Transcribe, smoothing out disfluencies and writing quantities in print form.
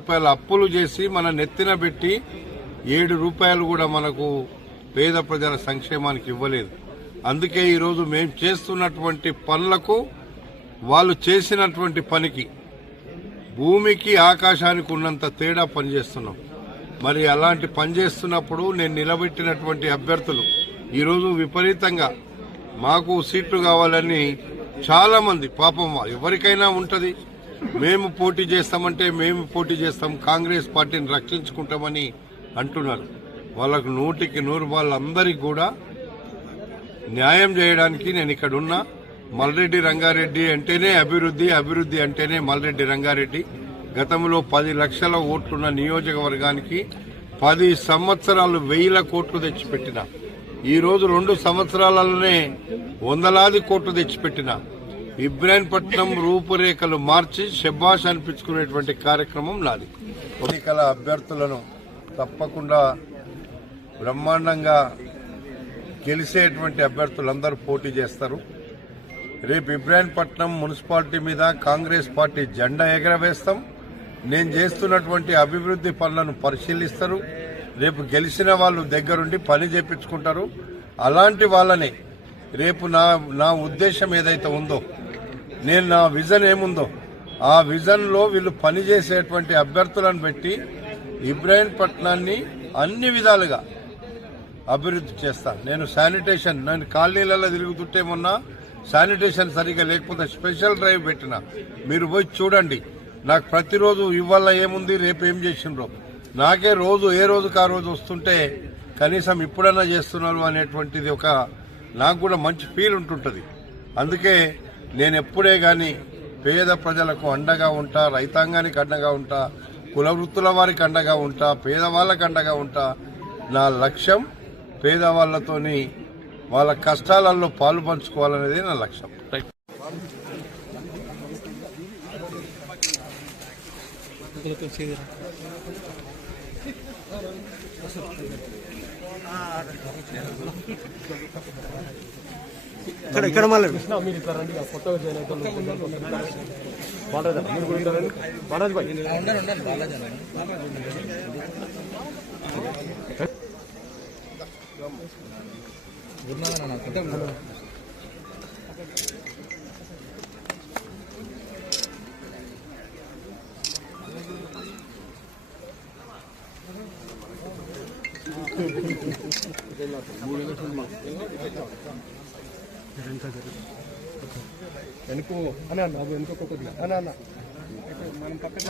రూపాయల అప్పులు చేసి మన నెత్తిన పెట్టి 7 రూపాయలు కూడా మనకు పేద ప్రజల సంక్షేమానికి ఇవ్వలేదు. అందుకే ఈరోజు మేము చేస్తున్నటువంటి పనులకు వాళ్ళు చేసినటువంటి పనికి భూమికి ఆకాశానికి ఉన్నంత తేడా పనిచేస్తున్నాం. మరి అలాంటి పని చేస్తున్నప్పుడు నేను నిలబెట్టినటువంటి అభ్యర్థులు ఈరోజు విపరీతంగా మాకు సీట్లు కావాలని చాలా మంది, పాపం ఎవరికైనా ఉంటది, మేము పోటీ చేస్తామంటే మేము పోటీ చేస్తాం, కాంగ్రెస్ పార్టీని రక్షించుకుంటామని అంటున్నారు. వాళ్ళకు 100కి 100 వాళ్ళందరికీ కూడా న్యాయం చేయడానికి నేను ఇక్కడ ఉన్నా. మల్రెడ్డి రంగారెడ్డి అంటేనే అభివృద్ధి, అభివృద్ధి అంటేనే మల్రెడ్డి రంగారెడ్డి. గతంలో 10 లక్షల ఓట్లున్న నియోజకవర్గానికి 10 సంవత్సరాలు 1000 కోట్లు తెచ్చిపెట్టిన, ఈరోజు 2 సంవత్సరాలలోనే వందలాది కోట్లు తెచ్చిపెట్టిన ఇబ్రాహీంపట్నం రూపురేఖలు మార్చి శబ్బాష్ అనిపించుకునేటువంటి కార్యక్రమం నాది. ఎన్నికల అభ్యర్థులను తప్పకుండా బ్రహ్మాండంగా గెలిచేటువంటి అభ్యర్థులందరూ పోటీ చేస్తారు. రేపు ఇబ్రాహీంపట్నం మున్సిపాలిటీ మీద కాంగ్రెస్ పార్టీ జెండా ఎగరవేస్తాం. నేను చేస్తున్నటువంటి అభివృద్ధి పనులను పరిశీలిస్తారు. రేపు గెలిచిన వాళ్ళు దగ్గరుండి పని చేపించుకుంటారు. అలాంటి వాళ్ళని రేపు నా ఉద్దేశం ఏదైతే ఉందో, నా విజన్ ఏముందో ఆ విజన్ లో వీళ్ళు పనిచేసేటువంటి అభ్యర్థులను పెట్టి ఇబ్రాహీంపట్నాన్ని అన్ని విధాలుగా అభివృద్ధి చేస్తా. నేను కాలనీలలో తిరుగుతుంటే మొన్న శానిటేషన్ సరిగా లేకపోతే స్పెషల్ డ్రైవ్ పెట్టిన, మీరు పోయి చూడండి. నాకు ప్రతిరోజు ఇవాళ ఏముంది రేపు ఏం చేసిండ్రో నాకే రోజు ఏ రోజుకి ఆ రోజు వస్తుంటే కనీసం ఇప్పుడన్నా చేస్తున్నారు అనేటువంటిది నాకు కూడా మంచి ఫీల్ ఉంటుంటది. అందుకే నేను ఎప్పుడే గాని పేద ప్రజలకు అండగా ఉంటా, రైతాంగానికి అండగా ఉంటా, కుల వృత్తుల వారికి అండగా ఉంటా, పేదవాళ్ళకి అండగా ఉంటా. నా లక్ష్యం పేదవాళ్లతోని వాళ్ళ కష్టాలలో పాలు పంచుకోవాలనేది నా లక్ష్యం. ఇక్కడ మళ్ళీ వెనుకో అని అన్న వెనుక అన్న మనం పక్కన